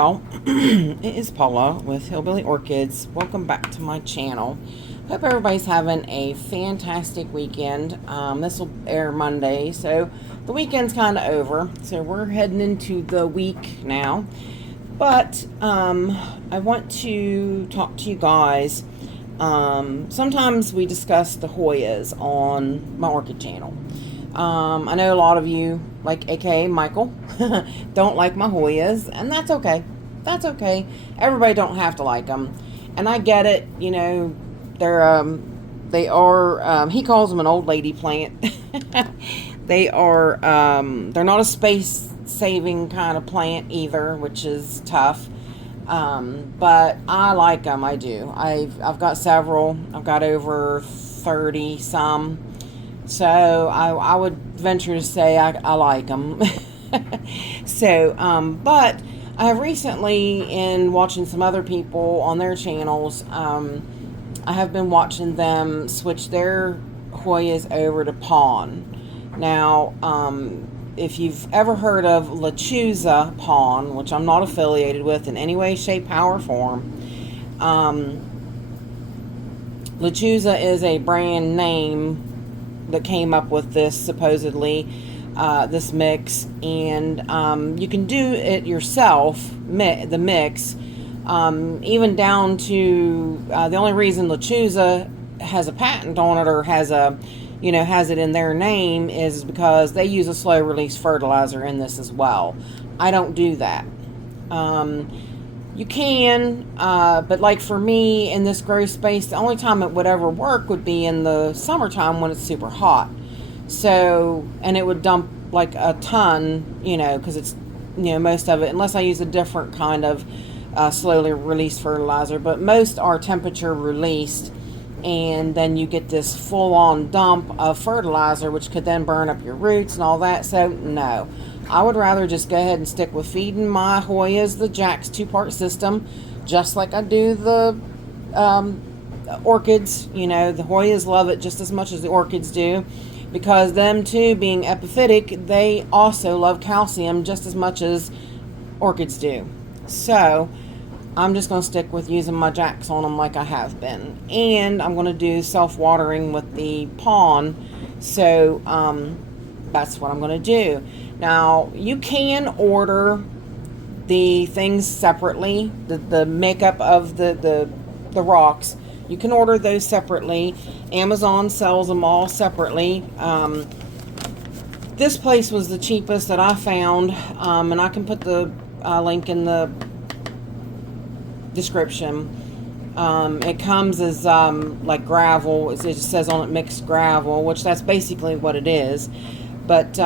y'all, it is Paula with Hillbilly Orchids. Welcome back to my channel. Hope everybody's having a fantastic weekend. This will air Monday, so the weekend's kind of over. So we're heading into the week now. But I want to talk to you guys. Sometimes we discuss the Hoyas on my orchid channel. I know a lot of you, like aka Michael, don't like my Hoyas, and that's okay. That's okay. Everybody don't have to like them, and I get it. You know, they are. He calls them an old lady plant. They are. They're not a space saving kind of plant either, which is tough. But I like them. I do. I've got several. I've got over 30 some. So I would venture to say I like them. So, but I have recently, in watching some other people on their channels, I have been watching them switch their Hoyas over to Pawn. Now, if you've ever heard of retusa Pawn, which I'm not affiliated with in any way, shape, power, form, retusa is a brand name that came up with this, supposedly, this mix, and you can do it yourself, the mix, even down to, the only reason retusa has a patent on it, or has it in their name, is because they use a slow release fertilizer in this as well. I don't do that. You can, but like for me in this grow space, the only time it would ever work would be in the summertime when it's super hot. So, and it would dump like a ton, because it's, most of it, unless I use a different kind of slowly released fertilizer, but most are temperature released, and then you get this full-on dump of fertilizer, which could then burn up your roots and all that. So no, I would rather just go ahead and stick with feeding my Hoyas the Jack's 2-part system, just like I do the orchids. The Hoyas love it just as much as the orchids do, because them too, being epiphytic, they also love calcium just as much as orchids do. So I'm just going to stick with using my Jacks on them like I have been. And I'm going to do self-watering with the Pawn. So that's what I'm going to do. Now, you can order the things separately, the makeup of the rocks. You can order those separately. Amazon sells them all separately. This place was the cheapest that I found, and I can put the link in the description. It comes as like gravel. It just says on it mixed gravel, which that's basically what it is. But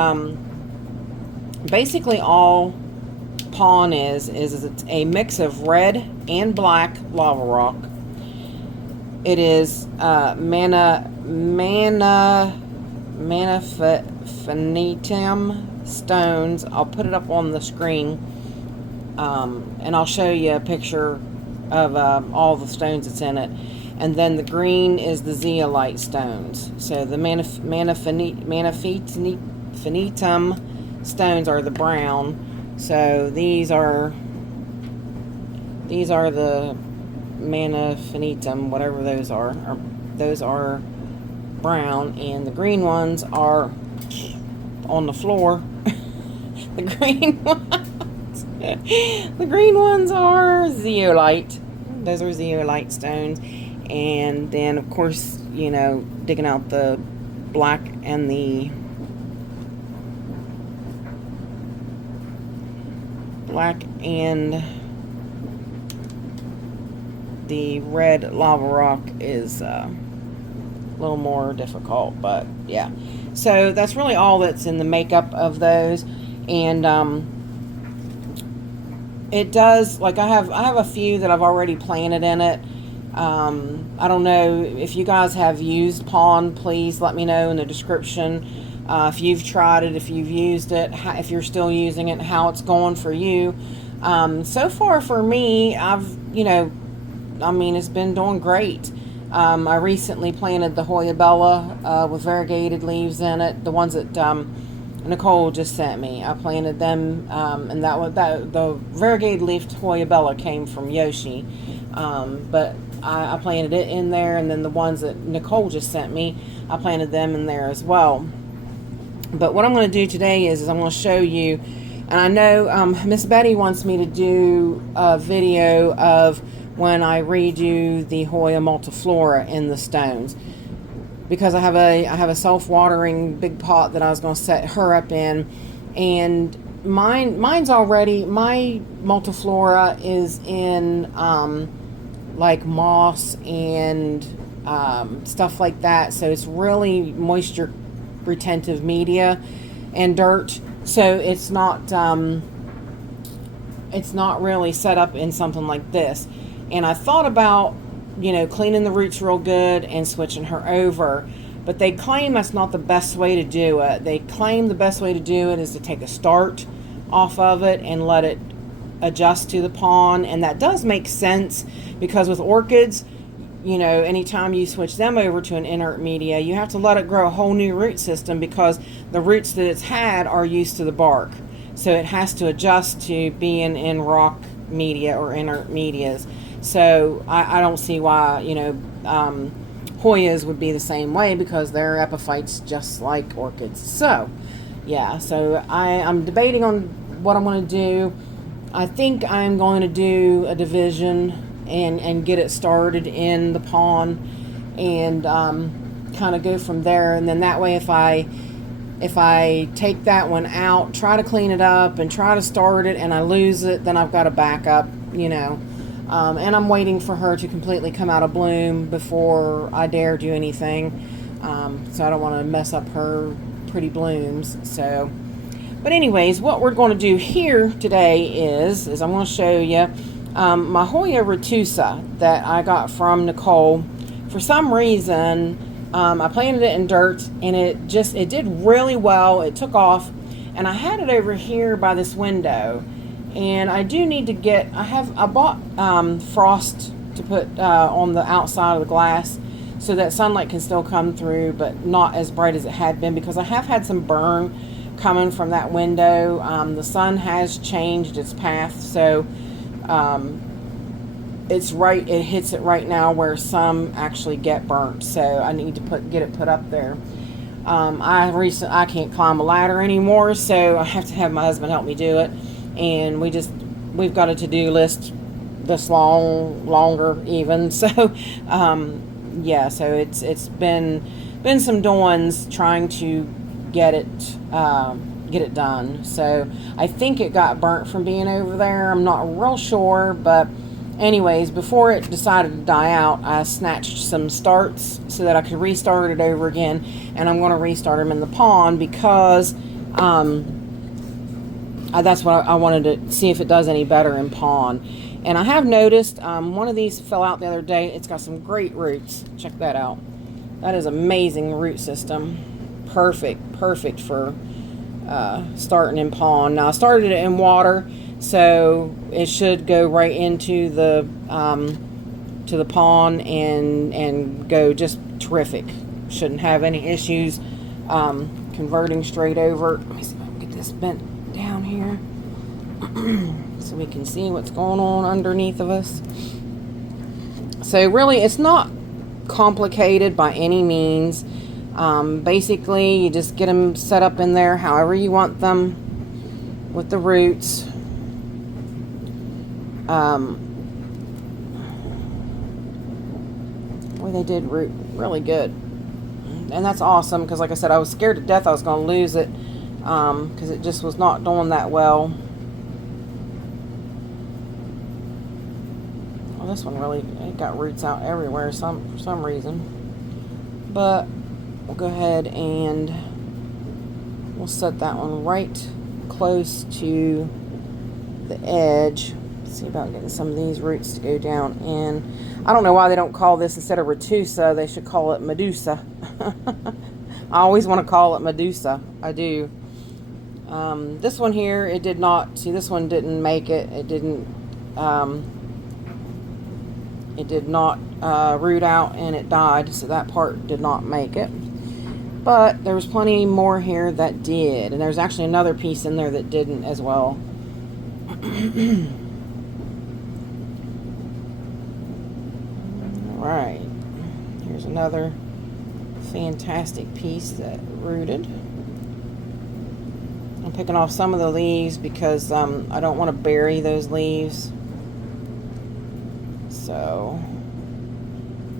basically all Pawn is it's a mix of red and black lava rock. It is manafinitum stones. I'll put it up on the screen, and I'll show you a picture of all the stones that's in it. And then the green is the zeolite stones. So the manafinitum stones are the brown. So these are the manafinitum, whatever those are. Those are brown, and the green ones are on the floor. The green ones, the green ones are zeolite. Those are zeolite stones. And then, of course, digging out the black and the red lava rock is a little more difficult, but yeah. So that's really all that's in the makeup of those. And it does, like, I have a few that I've already planted in it. I don't know if you guys have used Pawn. Please let me know in the description if you've tried it, if you've used it, if you're still using it, how it's going for you. So far for me, it's been doing great. I recently planted the Hoya Bella with variegated leaves in it, the ones that Nicole just sent me. I planted them, and the variegated leafed Hoya Bella came from Yoshi, but I planted it in there, and then the ones that Nicole just sent me, I planted them in there as well. But what I'm going to do today is I'm going to show you, and I know Miss Betty wants me to do a video of when I redo the Hoya multiflora in the stones, because I have a self-watering big pot that I was going to set her up in, and mine's already, my multiflora is in like moss and stuff like that, so it's really moisture retentive media and dirt, so it's not really set up in something like this. And I thought about, you know, cleaning the roots real good and switching her over, but they claim that's not the best way to do it. They claim the best way to do it is to take a start off of it and let it adjust to the pond, and that does make sense, because with orchids, you know, anytime you switch them over to an inert media, you have to let it grow a whole new root system, because the roots that it's had are used to the bark. So it has to adjust to being in rock media or inert medias. So I don't see why, you know, Hoyas would be the same way, because they're epiphytes just like orchids. So, yeah, so I'm debating on what I'm going to do. I think I'm going to do a division and get it started in the pond, and kind of go from there. And then that way, if I take that one out, try to clean it up and try to start it, and I lose it, then I've got a backup, you know. And I'm waiting for her to completely come out of bloom before I dare do anything, so I don't want to mess up her pretty blooms. So, but anyways, what we're going to do here today is I'm going to show you my Hoya retusa that I got from Nicole. For some reason, I planted it in dirt, and it did really well. It took off, and I had it over here by this window, and I do need to get, I bought frost to put on the outside of the glass, so that sunlight can still come through, but not as bright as it had been, because I have had some burn coming from that window. The sun has changed its path, so it hits it right now where some actually get burnt, so I need to get it put up there. I can't climb a ladder anymore, so I have to have my husband help me do it, and we've got a to-do list this longer even, so yeah, so it's been some doings trying to get it done. So I think it got burnt from being over there. I'm not real sure, but anyways, before it decided to die out, I snatched some starts so that I could restart it over again, and I'm going to restart them in the pond, because that's what I wanted to see, if it does any better in pond. And I have noticed one of these fell out the other day. It's got some great roots. Check that out. That is amazing root system. Perfect for starting in pond. Now I started it in water, so it should go right into the to the pond and go just terrific. Shouldn't have any issues converting straight over. Let me see if I can get this bent down here so we can see what's going on underneath of us. So really, it's not complicated by any means. Basically, you just get them set up in there however you want them with the roots. Boy, they did root really good, and that's awesome, because like I said, I was scared to death I was going to lose it, because it just was not doing that well. Well, this one really, it got roots out everywhere for some reason, but we'll go ahead and we'll set that one right close to the edge. See about getting some of these roots to go down in. I don't know why they don't call this, instead of retusa, they should call it Medusa. I always want to call it Medusa. I do. This one here, it did not, see, this one didn't make it. It did not root out, and it died, so that part did not make it. But there was plenty more here that did. And there's actually another piece in there that didn't as well. Alright. Here's another fantastic piece that rooted. I'm picking off some of the leaves because I don't want to bury those leaves. So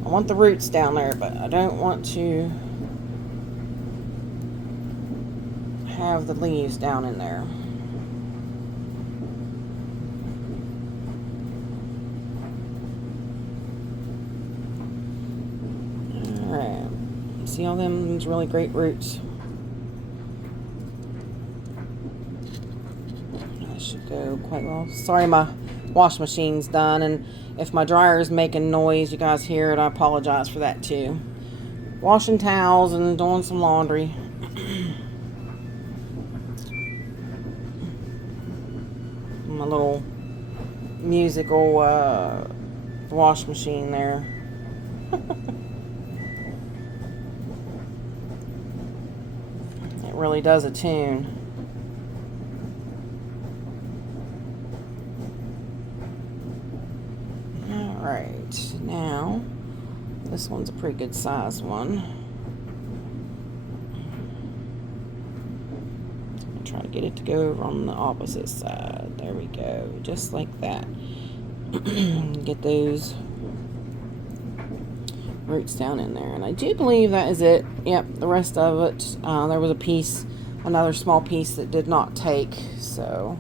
I want the roots down there, but I don't want to have the leaves down in there. Alright. See all them's really great roots. That should go quite well. Sorry, my wash machine's done, and if my dryer is making noise, you guys hear it, I apologize for that too. Washing towels and doing some laundry. My little musical wash machine there. It really does a tune. Alright, now this one's a pretty good size one. Try to get it to go over on the opposite side. There we go, just like that. Get those roots down in there, and I do believe that is it. Yep, the rest of it, there was a piece, another small piece that did not take. So,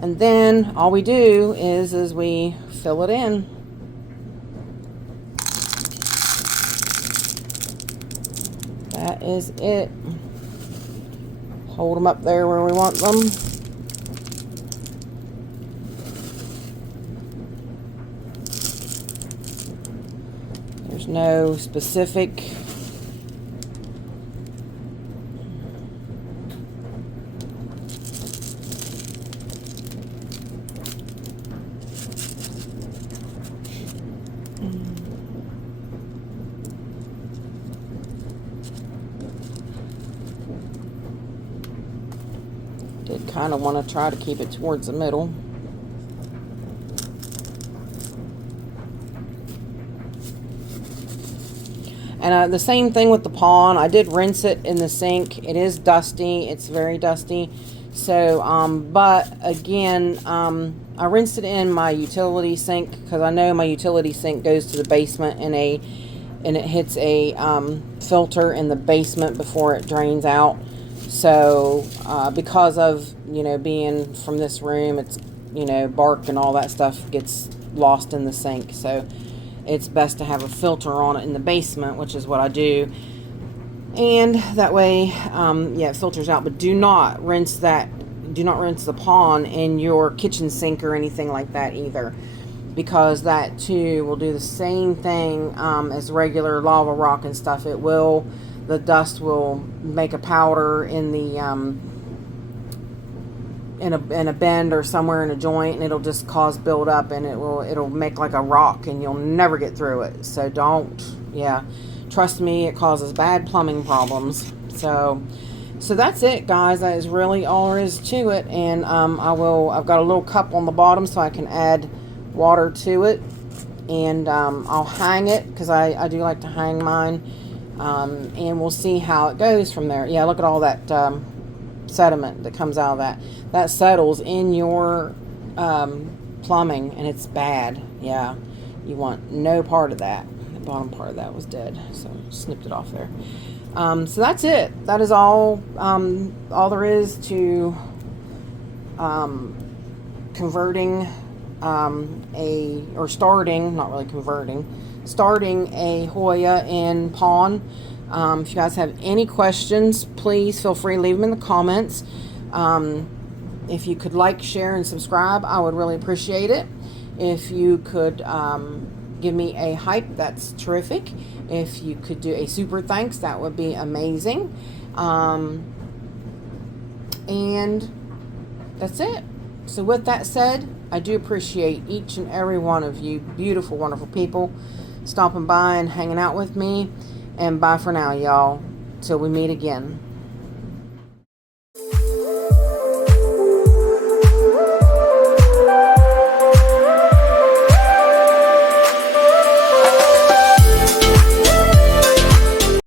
and then all we do is we fill it in. That is it. Hold them up there where we want them. There's no specific did kind of want to try to keep it towards the middle. And the same thing with the pond. I did rinse it in the sink. It is dusty. It's very dusty. So, but again, I rinsed it in my utility sink because I know my utility sink goes to the basement and it hits a filter in the basement before it drains out. So, because of, you know, being from this room, it's, you know, bark and all that stuff gets lost in the sink. So, it's best to have a filter on it in the basement, which is what I do. And that way, yeah, it filters out. But do not rinse that. Do not rinse the pond in your kitchen sink or anything like that either, because that too will do the same thing as regular lava rock and stuff. It will, the dust will make a powder in the in a bend or somewhere in a joint, and it'll just cause buildup, and it'll make like a rock, and you'll never get through it. So don't, yeah, trust me, it causes bad plumbing problems. So that's it, guys. That is really all there is to it. And I've got a little cup on the bottom so I can add water to it, and I'll hang it because I do like to hang mine, and we'll see how it goes from there. Yeah, look at all that sediment that comes out of that settles in your plumbing, and it's bad. Yeah, you want no part of that. The bottom part of that was dead, so snipped it off there. So that's it. That is all there is to converting starting a Hoya in Pawn. If you guys have any questions, please feel free to leave them in the comments. If you could like, share, and subscribe, I would really appreciate it. If you could give me a hype, that's terrific. If you could do a super thanks, that would be amazing. And that's it. So with that said, I do appreciate each and every one of you beautiful, wonderful people stopping by and hanging out with me. And bye for now, y'all. till we meet again.